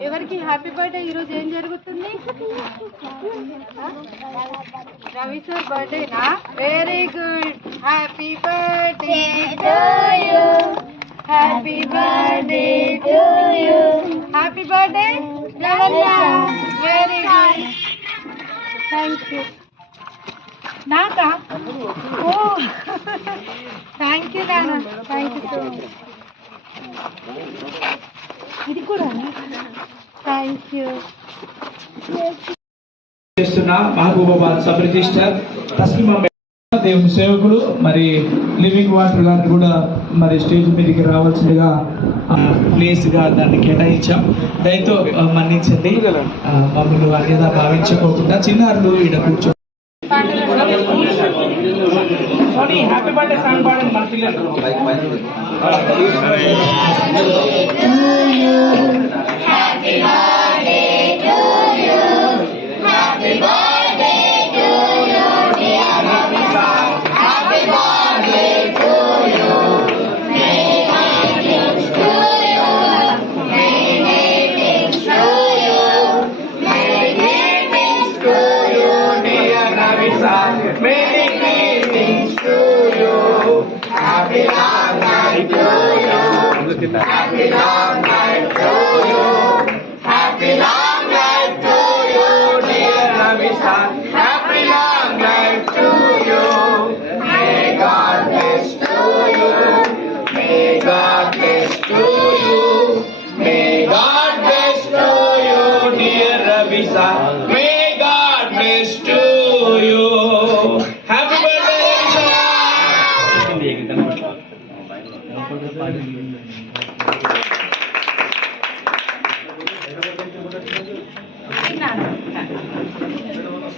ఎవరికి happy birthday ఈరోజు ఏం జరుగుతుంది? Ravi sir బర్త్డేనా very good happy birthday to you happy birthday to you happy birthday Lavanya very good thank you నాకా ఓ thank you నాన్న thank you so much ఇది కూడా థ్యాంక్ యూ చేస్తున్న మహబూబాబాద్ సబ్ రిజిస్టర్ తస్లిమా దేవుని సేవకులు మరి లివింగ్ వాటర్ గారిని కూడా మరి స్టేజ్ మీదకి రావాల్సిందిగా ప్లేస్గా దాన్ని కేటాయించాం. దయతో మన్నించండి. మమ్మల్ని అన్యదా భావించుకోకుండా చిన్నారులు ఈడ కూర్చో హ్యాపీ బర్త్డే సాంగ్ పాడండి మన పిల్లలు Happy Happy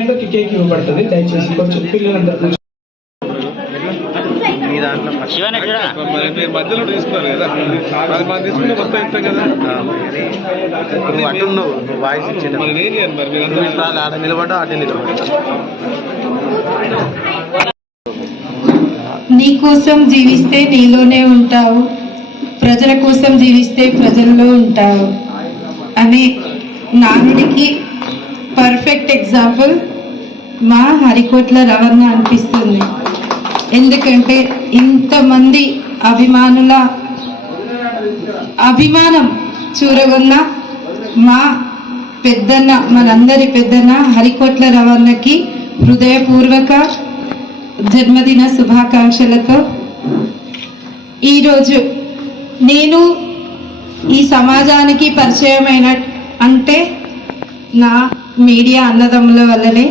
అందరికి కేక్ ఇవ్వబడుతుంది. దయచేసి కొంచెం పిల్లలందరూ కూర్చో- మరి మీరు మధ్యలో తీసుకున్నారు కదా. మరి మనం తీసుకుంటే మొత్తం ఇస్తాం కదా. నువ్వు అటు నువ్వు వాయిస్ ఇచ్చేట మరి నేను చేయండి మరి మీరు నువ్వు ఇట్లా ఆడ నిలబడ్డా అటే నిలబడ్డా నీ కోసం జీవిస్తే నీలోనే ఉంటావు. ప్రజల కోసం జీవిస్తే ప్రజల్లో ఉంటావు. అనే నానుడికి పర్ఫెక్ట్ ఎగ్జాంపుల్ మా హరికోట్ల రవణ అనిపిస్తుంది. ఎందుకంటే ఇంతమంది అభిమానుల అభిమానం చూరగొన్న మా పెద్దన్న మనందరి పెద్దన్న హరికోట్ల రవణకి హృదయపూర్వక జన్మదిన శుభాకాంక్షలతో ఈరోజు నేను ఈ సమాజానికి పరిచయమైన అంటే నా మీడియా అన్నదమ్ముల వల్లనే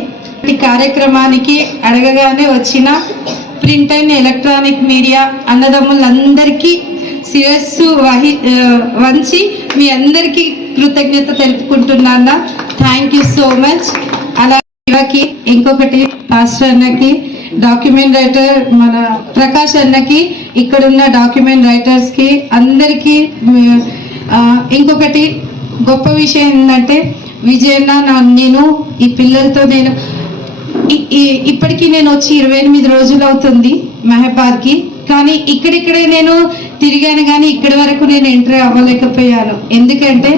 ఈ కార్యక్రమానికి అడగగానే వచ్చిన ప్రింట్ అండ్ ఎలక్ట్రానిక్ మీడియా అన్నదమ్ములందరికీ శిరస్సు వహి వంచి మీ అందరికీ కృతజ్ఞత తెలుపుకుంటున్నాను. థ్యాంక్ యూ సో మచ్ అలా శివకి ఇంకొకటి పాస్టర్ అన్నకి డాక్యుమెంట్ రైటర్ మన ప్రకాష్ అన్నకి ఇక్కడున్న డాక్యుమెంట్ రైటర్స్కి అందరికీ ఇంకొకటి గొప్ప విషయం ఏంటంటే విజయన్న నా- నేను ఈ పిల్లలతో నేను ఇప్పటికీ నేను వచ్చి ఇరవై ఎనిమిది రోజులు అవుతుంది మెహబాద్కి కానీ ఇక్కడిక్కడే నేను తిరిగాను కానీ ఇక్కడి వరకు నేను ఎంటర్ అవ్వలేకపోయాను. ఎందుకంటే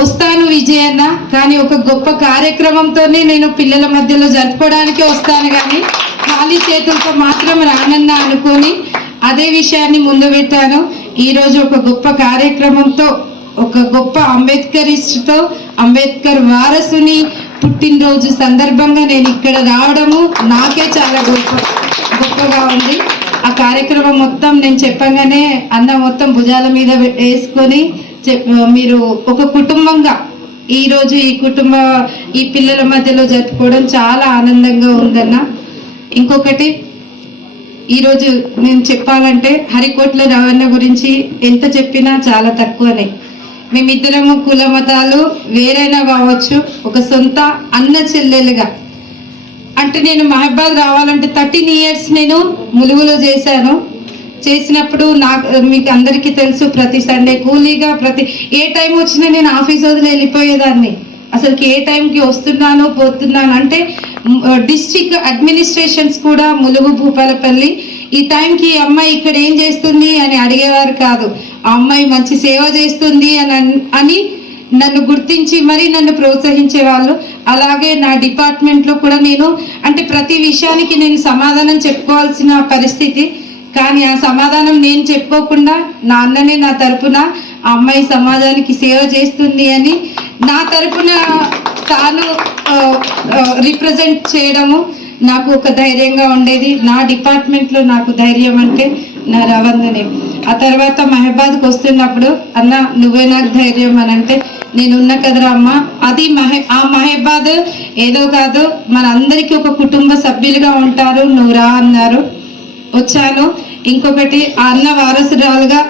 వస్తాను విజయన్న కానీ ఒక గొప్ప కార్యక్రమంతోనే నేను పిల్లల మధ్యలో జరుపుకోవడానికి వస్తాను కానీ ఖాళీ చేతులతో మాత్రం రానన్న అనుకొని అదే విషయాన్ని ముందు పెట్టాను. ఈ రోజు ఒక గొప్ప కార్యక్రమంతో ఒక గొప్ప అంబేద్కరిస్ట్తో అంబేద్కర్ వారసుని పుట్టినరోజు సందర్భంగా నేను ఇక్కడ రావడము నాకే చాలా గొప్ప గొప్పగా ఉంది. ఆ కార్యక్రమం మొత్తం నేను చెప్పగానే అన్న మొత్తం భుజాల మీద వేసుకొని చెప్- మీరు ఒక కుటుంబంగా ఈరోజు ఈ కుటుంబ ఈ పిల్లల మధ్యలో జరుపుకోవడం చాలా ఆనందంగా ఉందన్న. ఇంకొకటి ఈరోజు నేను చెప్పాలంటే హరికోట్ల రవాణా గురించి ఎంత చెప్పినా చాలా తక్కువనే. మేమిద్దరము కుల మతాలు వేరైనా కావచ్చు ఒక సొంత అన్న చెల్లెలుగా. అంటే నేను మహబాద్ రావాలంటే థర్టీన్ ఇయర్స్ నేను ములుగులో చేశాను. చేసినప్పుడు నాకు మీకు అందరికీ తెలుసు ప్రతి సండే కూలీగా ప్రతి ఏ టైం వచ్చినా నేను ఆఫీస్ వదిలి వెళ్ళిపోయేదాన్ని. అసలుకి ఏ టైంకి వస్తున్నాను పోతున్నాను అంటే డిస్ట్రిక్ట్ అడ్మినిస్ట్రేషన్స్ కూడా ములుగు భూపాలపల్లి. ఈ టైంకి అమ్మాయి ఇక్కడ ఏం చేస్తుంది అని అడిగేవారు కాదు. ఆ అమ్మాయి మంచి సేవ చేస్తుంది అని అని నన్ను గుర్తించి మరి నన్ను ప్రోత్సహించే వాళ్ళు అలాగే నా డిపార్ట్మెంట్లో కూడా నేను అంటే ప్రతి విషయానికి నేను సమాధానం చెప్పుకోవాల్సిన పరిస్థితి. కానీ ఆ సమాధానం నేను చెప్పుకోకుండా నా అన్ననే నా తరపున ఆ అమ్మాయి సమాజానికి సేవ చేస్తుంది అని నా తరపున తాను రిప్రజెంట్ చేయడము నాకు ఒక ధైర్యంగా ఉండేది. నా డిపార్ట్మెంట్లో నాకు ధైర్యం అంటే నా రవందనే ఆ తర్వాత మహబాద్కి వస్తున్నప్పుడు అన్న నువ్వే నాకు ధైర్యం అని అంటే నేనున్న కదరా అమ్మ? అది మహే ఆ మహబాద్ ఏదో కాదు మనందరికీ ఒక కుటుంబ సభ్యులుగా ఉంటారు నువ్వు రా అన్నారు. వచ్చాను. ఇంకొకటి ఆ అన్న వారసురాలుగా